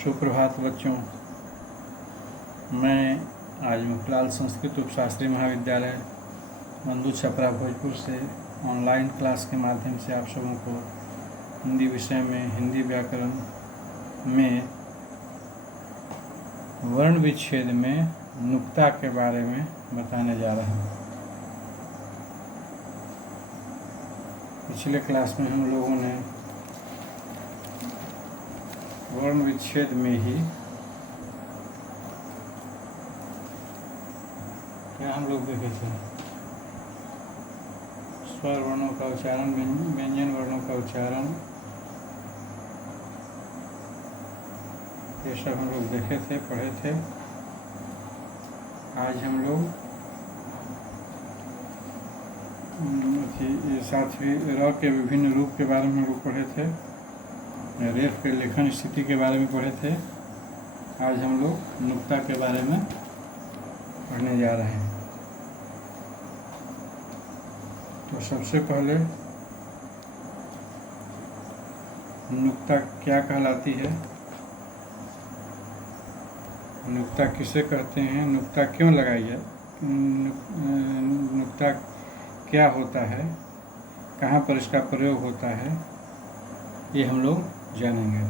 सुप्रभात बच्चों। मैं आज मुखलाल संस्कृत उपशास्त्री महाविद्यालय बंधु छपरा भोजपुर से ऑनलाइन क्लास के माध्यम से आप सबों को हिंदी विषय में हिंदी व्याकरण में वर्ण विच्छेद में नुक्ता के बारे में बताने जा रहा हूँ। पिछले क्लास में हम लोगों ने वर्ण विच्छेद में ही क्या हम लोग देखे थे, स्वर वर्णों का उच्चारण, व्यंजन वर्णों का उच्चारण, ये सब हम लोग देखे थे, पढ़े थे। आज हम लोग साथ ही र के विभिन्न रूप के बारे में हम लोग पढ़े थे, रेफ के लेखन स्थिति के बारे में पढ़े थे। आज हम लोग नुक्ता के बारे में पढ़ने जा रहे हैं। तो सबसे पहले नुक्ता क्या कहलाती है, नुक्ता किसे कहते हैं, नुक्ता क्यों लगाई है, नुक्ता क्या होता है, कहाँ पर इसका प्रयोग होता है, ये हम लोग जानेंगे।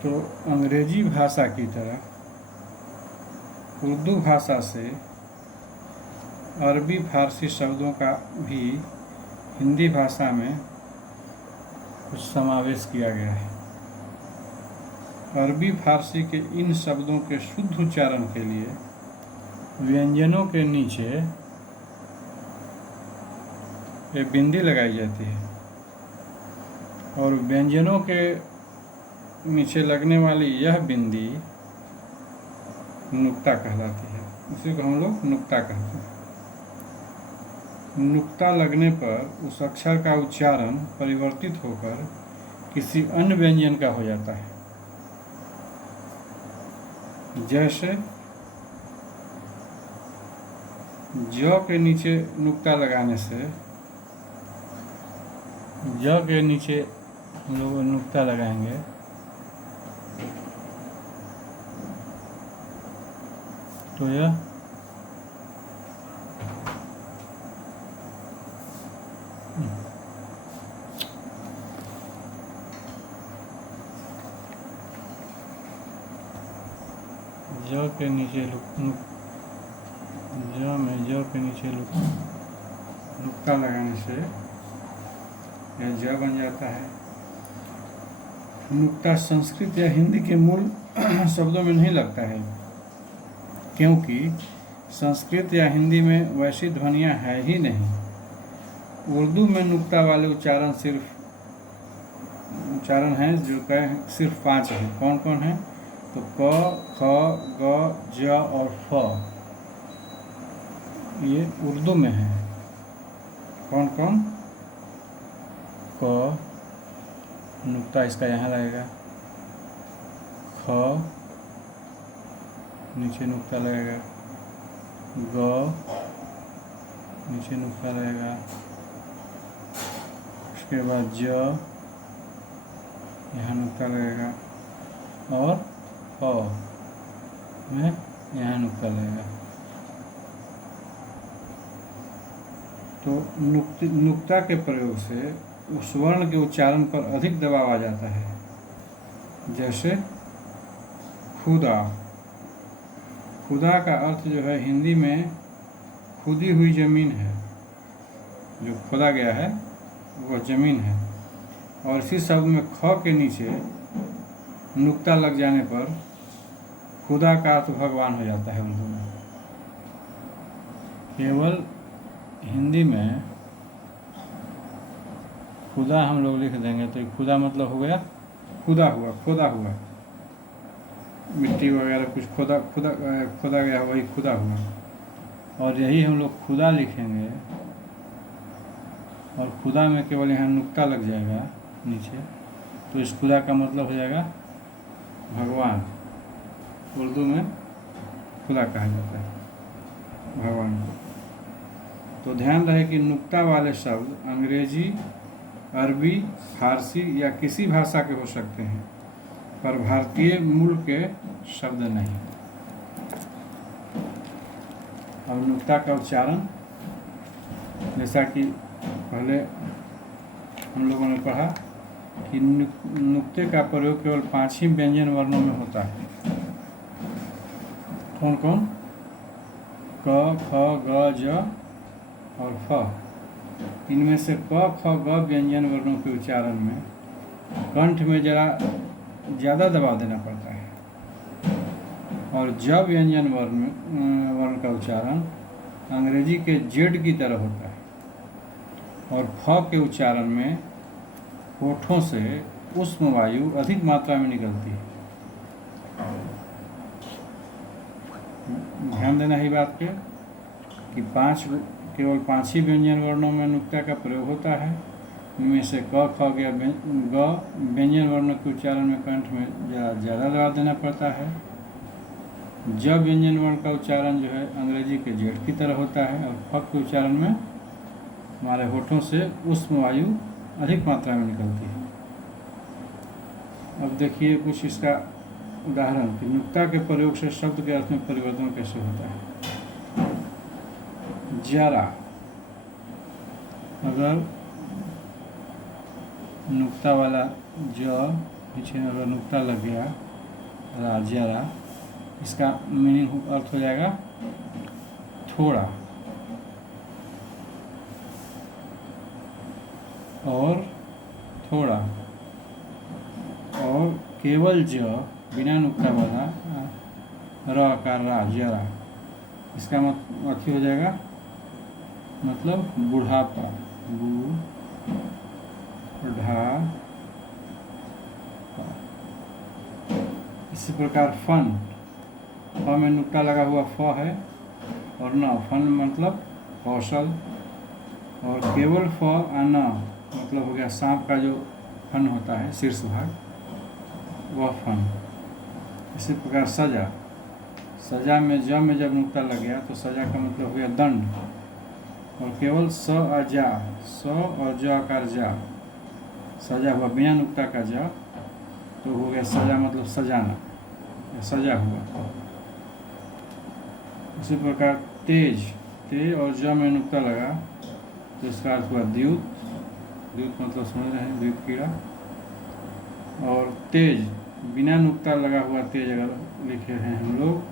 तो अंग्रेजी भाषा की तरह उर्दू भाषा से अरबी फारसी शब्दों का भी हिंदी भाषा में कुछ समावेश किया गया है। अरबी फारसी के इन शब्दों के शुद्ध उच्चारण के लिए व्यंजनों के नीचे एक बिंदी लगाई जाती है और व्यंजनों के नीचे लगने वाली यह बिंदी नुक्ता कहलाती है। इसी को हम लोग नुक्ता कहते हैं। नुक्ता लगने पर उस अक्षर का उच्चारण परिवर्तित होकर किसी अन्य व्यंजन का हो जाता है। जैसे ज के नीचे नुक्ता लगाने से, ज के नीचे हम लोग नुक्ता लगाएंगे तो यह ज के नीचे नुक्ता लगाने से यह ज बन जाता है। नुक्ता संस्कृत या हिंदी के मूल शब्दों में नहीं लगता है, क्योंकि संस्कृत या हिंदी में वैसी ध्वनियाँ है ही नहीं। उर्दू में नुक्ता वाले उच्चारण हैं जो सिर्फ 5 हैं। कौन कौन है? तो क, ख, ग, ज और फ, ये उर्दू में है। कौन कौन? क नुक्ता इसका यहाँ लगेगा, ख नीचे नुक्ता लगेगा, ग नीचे नुक्ता लगेगा, उसके बाद ज यहाँ नुक्ता लगेगा और फ में यहाँ नुक्ता लगेगा। तो नुक्ता के प्रयोग से उस वर्ण के उच्चारण पर अधिक दबाव आ जाता है। जैसे खुदा, खुदा का अर्थ जो है हिंदी में खुदी हुई ज़मीन है, जो खोदा गया है वह ज़मीन है। और इसी शब्द में ख के नीचे नुक्ता लग जाने पर खुदा का अर्थ भगवान हो जाता है उर्दू में। केवल हिंदी में खुदा हम लोग लिख देंगे तो खुदा मतलब हो गया खुदा हुआ, खोदा हुआ, मिट्टी वगैरह कुछ खोदा गया, वही खुदा हुआ। और यही हम लोग खुदा लिखेंगे और खुदा में केवल यहाँ नुक्ता लग जाएगा नीचे, तो इस खुदा का मतलब हो जाएगा भगवान। उर्दू में खुदा कहा जाता है भगवान को। तो ध्यान रहे कि नुक्ता वाले शब्द अंग्रेजी अरबी, फारसी या किसी भाषा के हो सकते हैं, पर भारतीय मूल के शब्द नहीं। अब नुक्ता का उच्चारण, जैसा कि पहले हम लोगों ने पढ़ा कि नुक्ते का प्रयोग केवल 5 ही व्यंजन वर्णों में होता है। कौन कौन? क, ख, ग, ज और फ। इनमें से क, ख, ग व्यंजन वर्णों के उच्चारण में कंठ में जरा ज़्यादा दबाव देना पड़ता है, और ज व्यंजन वर्ण का उच्चारण अंग्रेजी के जेड की तरह होता है, और फ के उच्चारण में होठों से उष्ण वायु अधिक मात्रा में निकलती है। ध्यान देना ही बात के कि केवल 5 ही व्यंजन वर्णों में नुक्ता का प्रयोग होता है। इनमें से क, ख, ग व्यंजन वर्णों के उच्चारण में कंठ में ज़्यादा दबाव देना पड़ता है। ज व्यंजन वर्ण का उच्चारण जो है अंग्रेजी के जेड की तरह होता है, और फ के उच्चारण में हमारे होठों से उष्ण वायु अधिक मात्रा में निकलती है। अब देखिए कुछ इसका उदाहरण कि नुक्ता के प्रयोग से शब्द के अर्थ में परिवर्तन कैसे होता है। जरा, अगर नुक्ता वाला ज पीछे अगर नुक्ता लग गया रा, जरा, इसका मीनिंग अर्थ हो जाएगा थोड़ा, और थोड़ा। और केवल ज बिना नुक्ता वाला र का रा, जरा, इसका अर्थ हो जाएगा मतलब बुढ़ापा, बुढ़ा। इसी प्रकार फन, फ में नुक्ता लगा हुआ फ है, और न, फन मतलब कौशल, और केवल फ आ न मतलब हो गया सांप का जो फन होता है शीर्ष भाग, वह फन। इसी प्रकार सजा, सजा में ज में जब नुक्ता लग गया तो सजा का मतलब हो गया दंड, और केवल स आ जा, स और ज आकार जा, सजा हुआ बिना नुक्ता का ज, तो हो गया सजा मतलब सजाना, सजा हुआ। इसी प्रकार तेज, ते और ज में नुक्ता लगा तो इसका अर्थ हुआ द्यूत, द्यूत मतलब समझ रहे हैं, द्यूत कीड़ा। और तेज, बिना नुक्ता लगा हुआ तेज अगर लिखे हैं हम लोग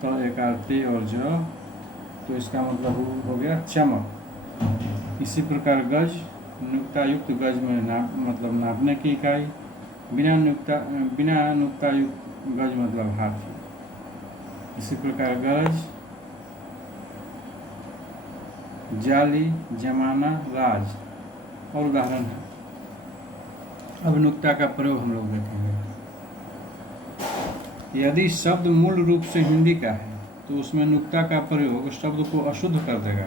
तो एक ते और ज, तो इसका मतलब हो गया चमक। इसी प्रकार गज, नुक्ता युक्त गज में मतलब नापने की इकाई, बिना नुक्ता युक्त गज मतलब हाथी। इसी प्रकार गरज, जाली, जमाना, राज और उदाहरण है। अब नुक्ता का प्रयोग हम लोग देखेंगे। यदि शब्द मूल रूप से हिंदी का है तो उसमें नुक्ता का प्रयोग शब्द को अशुद्ध कर देगा।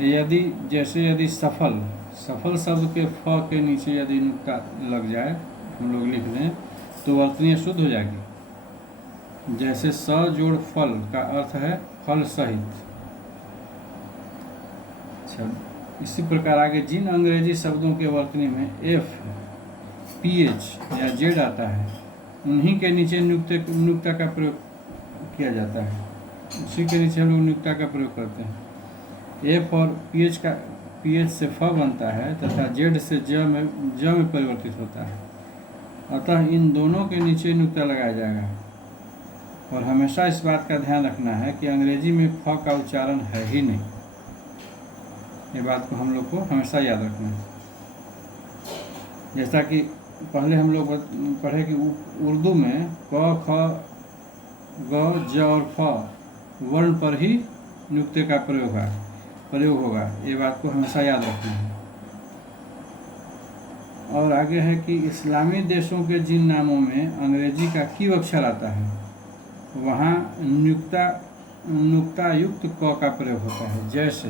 यदि सफल शब्द के फ के नीचे यदि नुक्ता लग जाए, हम लोग लिख दें, तो वर्तनी शुद्ध हो जाएगी। जैसे स जोड़ फल का अर्थ है फल सहित। अच्छा, इसी प्रकार आगे जिन अंग्रेजी शब्दों के वर्तनी में एफ, पीएच या जेड आता है, उन्हीं के नीचे नुक्ता का प्रयोग किया जाता है। उसी के नीचे हम लोग नुक्ता का प्रयोग करते हैं। एफ और पीएच से फ बनता है तथा जेड से ज में परिवर्तित होता है। अतः इन दोनों के नीचे नुक्ता लगाया जाएगा। और हमेशा इस बात का ध्यान रखना है कि अंग्रेजी में फ का उच्चारण है ही नहीं। ये बात को हम लोग को हमेशा याद रखना है। जैसा कि पहले हम लोग पढ़े कि उर्दू में क, ख, ग, ज और फ वर्ण पर ही नुक्ते का प्रयोग होगा। ये बात को हमेशा याद रखना है। और आगे है कि इस्लामी देशों के जिन नामों में अंग्रेजी का की अक्षर आता है, वहाँ नुक्ता युक्त क का प्रयोग होता है। जैसे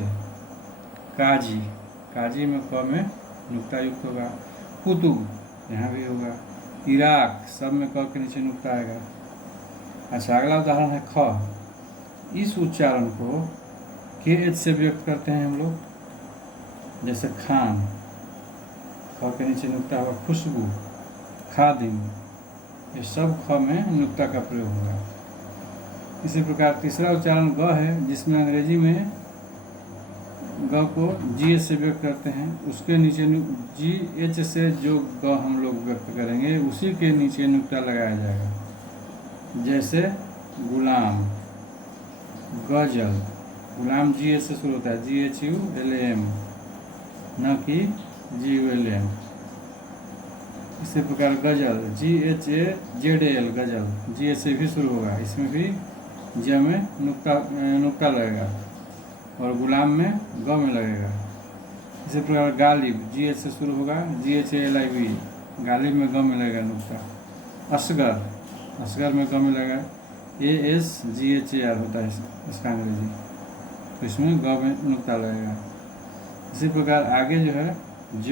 काजी, काजी में क में नुक्ता युक्त होगा। कुतुब, यहाँ भी होगा। इराक, सब में क के नीचे नुक्ता आएगा। अच्छा, अगला उदाहरण है ख। इस उच्चारण को के एच से व्यक्त करते हैं हम लोग। जैसे खान, ख के नीचे नुक्ता होगा, खुशबू, खादिम, ये सब ख में नुक्ता का प्रयोग होगा। इसी प्रकार तीसरा उच्चारण ग है, जिसमें अंग्रेजी में ग को जी से व्यक्त करते हैं, उसके नीचे जी एच से जो ग हम लोग व्यक्त करेंगे उसी के नीचे नुक्ता लगाया जाएगा। जैसे गुलाम, गजल, गुलाम जी एच से शुरू होता है, GHULAM, न कि GULM। इसी प्रकार गजल, GHAZAL, गजल, जी एच से भी शुरू होगा, इसमें भी ज में नुक्ता लगेगा और गुलाम में ग में लगेगा। इसी प्रकार गालिब, GH से शुरू होगा, GHALIB, गालिब में ग में लगेगा नुक्ता। असगर, असगर में ग में लगेगा, ASGHAR होता है इसका अंग्रेजी, तो इसमें ग में नुक्ता लगेगा। इसी प्रकार आगे जो है ज,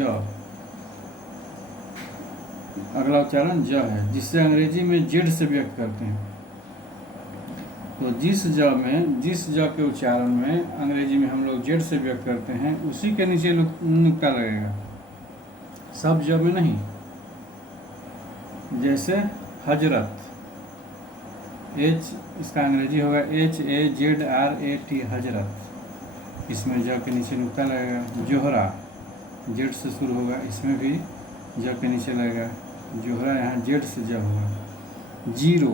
अगला उच्चारण ज है, जिससे अंग्रेजी में जेड से व्यक्त करते हैं। तो जिस ज के उच्चारण में अंग्रेजी में हम लोग जेड से व्यक्त करते हैं उसी के नीचे नुक्ता लगेगा, सब ज में नहीं। जैसे हजरत, H इसका अंग्रेजी होगा HAZRAT, हजरत, इसमें ज के नीचे नुक्ता लगेगा। जोहरा, जेड से शुरू होगा, इसमें भी ज के नीचे लगेगा, जोहरा, यहाँ जेड से ज होगा। जीरो,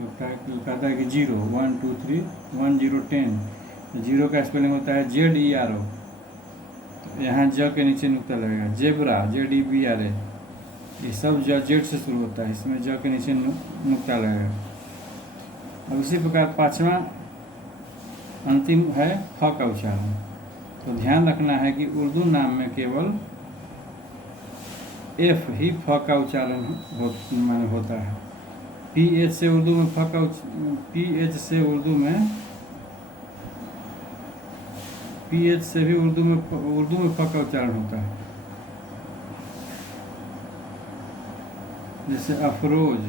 कहता है कि 0 1 2 3 1 0 10, जीरो का स्पेलिंग होता है ZERO, तो यहाँ ज के नीचे नुक्ता लगेगा। जेबरा, ZEBRA, ये सब जेड से शुरू होता है, इसमें ज के नीचे नुक्ता लगेगा। अब इसी प्रकार पांचवा अंतिम है फ का उच्चारण। तो ध्यान रखना है कि उर्दू नाम में केवल F ही फ का उच्चारण होता है। PH से उर्दू में फ का PH से उर्दू में PH से भी उर्दू में फ का उच्चारण होता है। जैसे अफरोज,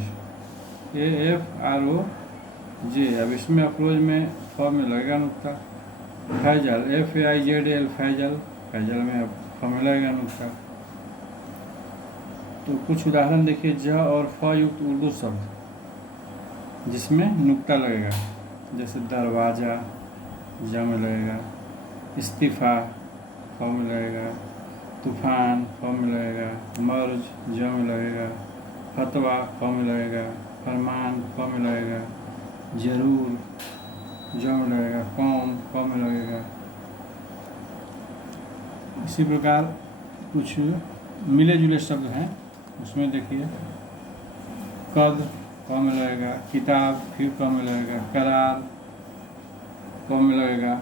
AFROJ, अब इसमें अफरोज में फ में लगेगा नुक्ता। फैजल, FAIZL, फैजल, फैजल में फ में लगेगा नुक्ता। तो कुछ उदाहरण देखिए, ज और फ युक्त उर्दू शब्द जिसमें नुक्ता लगेगा, जैसे दरवाज़ा, ज में लगेगा। इस्तीफ़ा, फ में लगेगा। तूफ़ान, फ में लगेगा। मर्ज, ज में लगेगा। फतवा, फ में लगेगा। फरमान, फ में लगेगा। जरूर, ज में लगेगा। कौम, फ में लगेगा। इसी प्रकार कुछ मिले जुले शब्द हैं, उसमें देखिए कद, फ में लगेगा। किताब, फिर फ में लगेगा। करार, फ में लगेगा।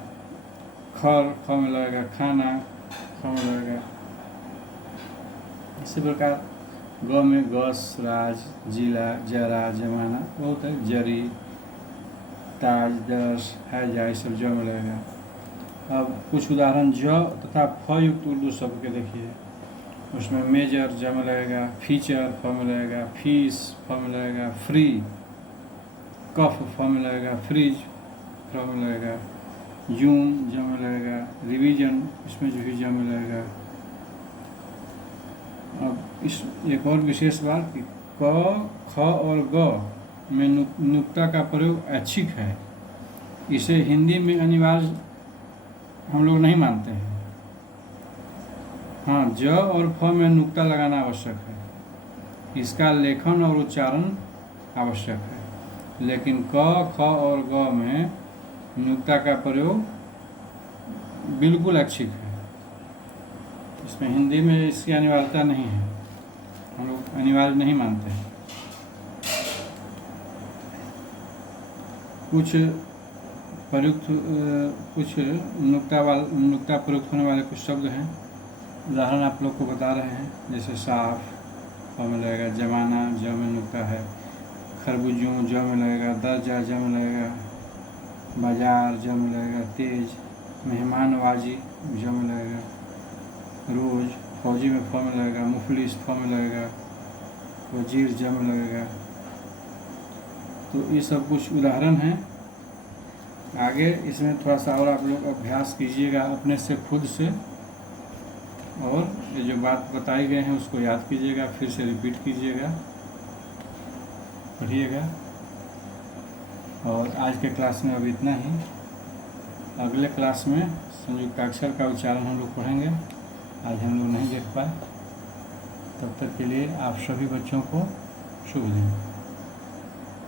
खर, फ में लगेगा। खाना, फ में लगेगा। इसी प्रकार ग में गस, राज, जिला, जरा, जमाना बहुत है। जरी, ताज, दर्श, हैजा, ये सब ज में लगेगा। अब कुछ उदाहरण ज तथा फ युक्त उर्दू शब्द के देखिए, उसमें मेजर, ज में लगेगा। फीचर, फ में लगेगा। फीस, फ में लगेगा। फ्री, कफ, फ में लगेगा। फ्रिज, फ में लगेगा। जून, ज में लगेगा। रिवीजन, इसमें जो ही ज में लगेगा। अब इस एक और विशेष बात कि क, ख और ग में नुक्ता का प्रयोग ऐच्छिक है, इसे हिंदी में अनिवार्य हम लोग नहीं मानते हैं। हाँ, ज और फ में नुक्ता लगाना आवश्यक है, इसका लेखन और उच्चारण आवश्यक है, लेकिन क, ख और ग में नुक्ता का प्रयोग बिल्कुल ऐच्छिक है। इसमें हिंदी में इसकी अनिवार्यता नहीं है, हम लोग अनिवार्य नहीं मानते हैं। कुछ प्रयुक्त कुछ नुक्ता प्रयुक्त होने वाले कुछ शब्द हैं, उदाहरण आप लोग को बता रहे हैं। जैसे साफ, फ में लगेगा। जमाना, ज में नुक्ता है। खरबूजों, ज में लगेगा। दर्जा, ज में लगेगा। बाजार, ज में लगेगा। तेज, मेहमानवाजी, ज में लगेगा। रोज, फौजी में फ में लगेगा। मुफलिस, फ में लगेगा। वजीर, ज में लगेगा। तो ये सब कुछ उदाहरण हैं। आगे इसमें थोड़ा सा और आप लोग अभ्यास कीजिएगा अपने से, खुद से, और ये जो बात बताई गए हैं उसको याद कीजिएगा, फिर से रिपीट कीजिएगा, पढ़िएगा। और आज के क्लास में अब इतना ही। अगले क्लास में संयुक्ताक्षर का उच्चारण हम लोग पढ़ेंगे, आज हम लोग नहीं देख पाए। तब तक के लिए आप सभी बच्चों को शुभ दिन।